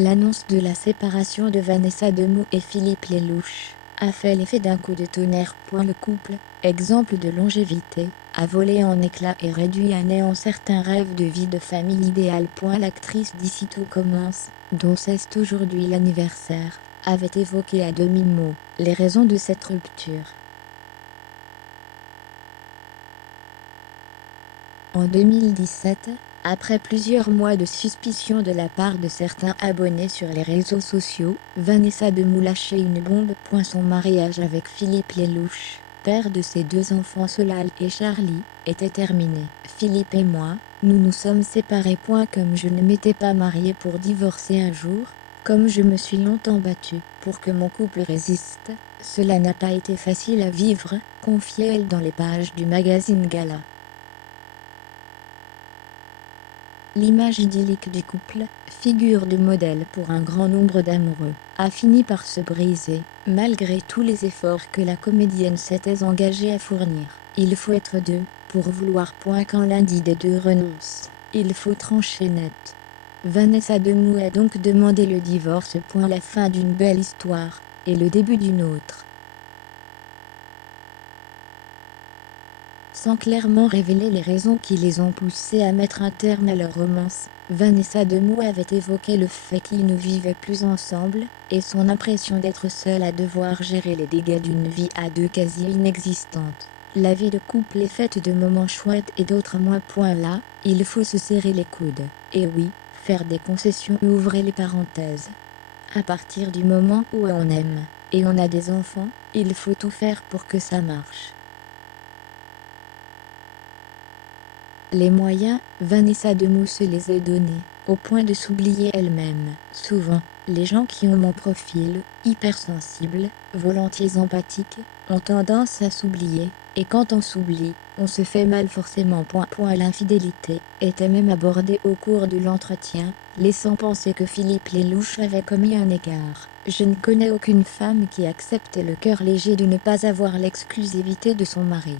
L'annonce de la séparation de Vanessa Demouy et Philippe Lelouch a fait l'effet d'un coup de tonnerre. Le couple, exemple de longévité, a volé en éclats et réduit à néant certains rêves de vie de famille idéale. L'actrice d'Ici tout commence, dont c'est aujourd'hui l'anniversaire, avait évoqué à demi-mot les raisons de cette rupture. En 2017, après plusieurs mois de suspicion de la part de certains abonnés sur les réseaux sociaux, Vanessa Demouy lâchait une bombe. Son mariage avec Philippe Lelouch, père de ses 2 enfants Solal et Charlie, était terminé. Philippe et moi, nous nous sommes séparés. Comme je ne m'étais pas mariée pour divorcer un jour, comme je me suis longtemps battue pour que mon couple résiste, cela n'a pas été facile à vivre, confiait-elle dans les pages du magazine Gala. L'image idyllique du couple, figure de modèle pour un grand nombre d'amoureux, a fini par se briser, malgré tous les efforts que la comédienne s'était engagée à fournir. Il faut être 2 pour vouloir. Quand l'un des 2 renonce, il faut trancher net. Vanessa Demouy a donc demandé le divorce. La fin d'une belle histoire, et le début d'une autre. Sans clairement révéler les raisons qui les ont poussés à mettre un terme à leur romance, Vanessa Demouy avait évoqué le fait qu'ils ne vivaient plus ensemble, et son impression d'être seule à devoir gérer les dégâts d'une vie à 2 quasi inexistante. La vie de couple est faite de moments chouettes et d'autres moins. Là, il faut se serrer les coudes. Et oui, faire des concessions. Ouvrez les parenthèses. À partir du moment où on aime, et on a des enfants, il faut tout faire pour que ça marche. Les moyens, Vanessa Demouy se les a donnés, au point de s'oublier elle-même. Souvent, les gens qui ont mon profil, hypersensible, volontiers empathique, ont tendance à s'oublier, et quand on s'oublie, on se fait mal forcément. L'infidélité était même abordée au cours de l'entretien, laissant penser que Philippe Lelouch avait commis un écart. Je ne connais aucune femme qui accepte le cœur léger de ne pas avoir l'exclusivité de son mari.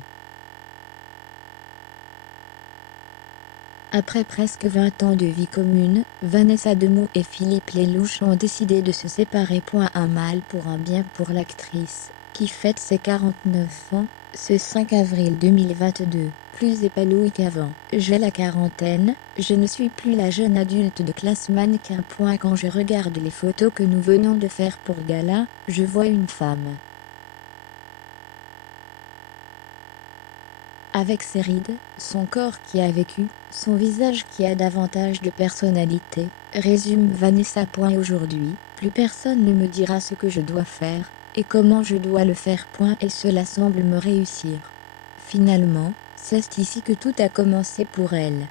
Après presque 20 ans de vie commune, Vanessa Demouy et Philippe Lelouch ont décidé de se séparer. Un mal pour un bien pour l'actrice, qui fête ses 49 ans, ce 5 avril 2022, plus épanouie qu'avant. J'ai la quarantaine, je ne suis plus la jeune adulte de classe mannequin. Quand je regarde les photos que nous venons de faire pour Gala, je vois une femme avec ses rides, son corps qui a vécu, son visage qui a davantage de personnalité, résume Vanessa. Aujourd'hui, plus personne ne me dira ce que je dois faire, et comment je dois le faire. Et cela semble me réussir. Finalement, c'est ici que tout a commencé pour elle.